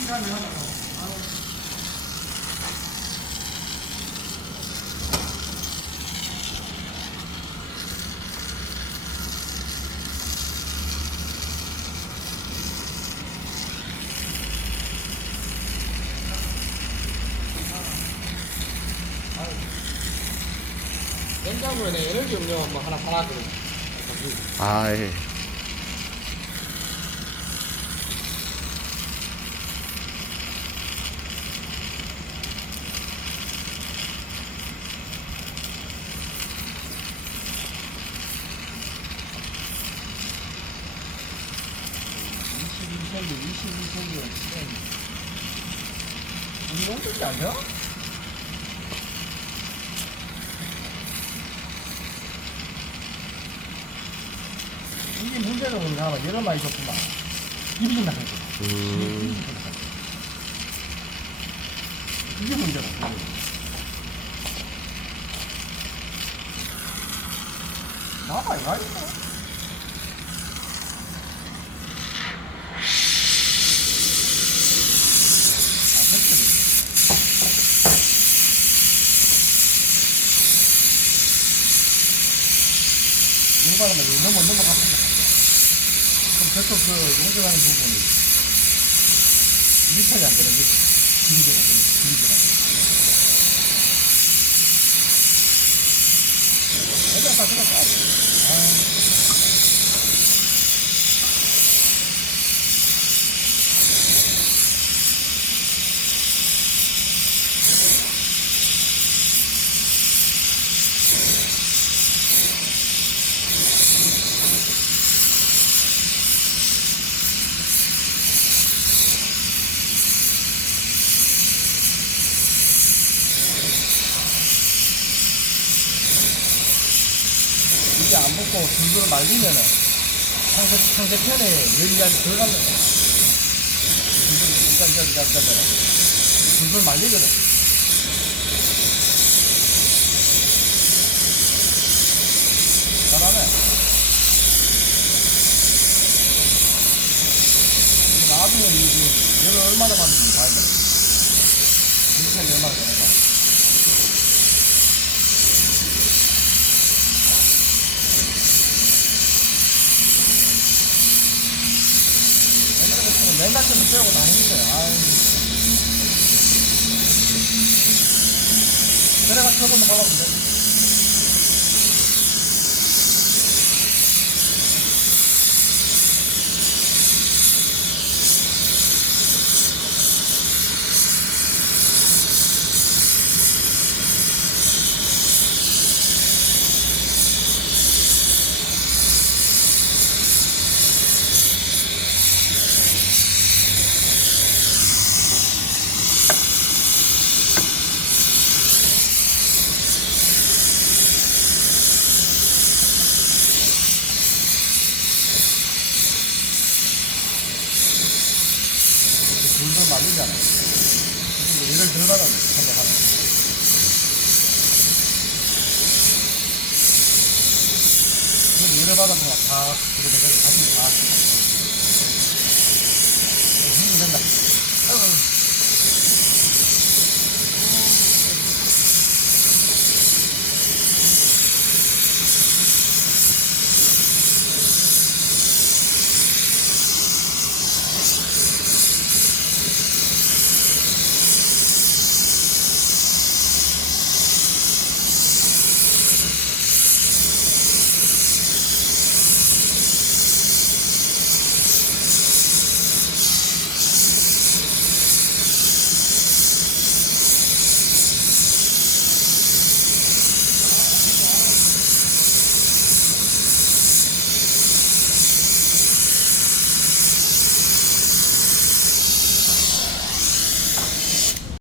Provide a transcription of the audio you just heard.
시간이 하다. 냉장고에 에너지 음료 뭐 하나 사라고. 아, 예. 우리 온도지 아니야? 이게 문제는 우리가 아마 여러 많이 줬구만. 입이 좀 나가지. 이게 문제다. 나봐, 이거 아니까. 용가는 넘어갔습니다. 그럼 저쪽 그 용접하는 부분이 밀착이 안 되는 거죠. 길이가. 애들 다 들어가. 이게 안 붙고 줄줄을 말리면은 상대편에 열이 아주 들어간다. 줄줄 말리거든. 잘하네. 나중에 이 열을 얼마나 받는지 봐야 돼. 밀착이 얼마나 되는가. 맨날 좀 빼고 다니는데, 그래가 처분을 받아보면 돼. 줄줄 말리잖아. 이걸 들어가다 생각하면. 그래도 열을 받아보면 다, 그래도 다시 다.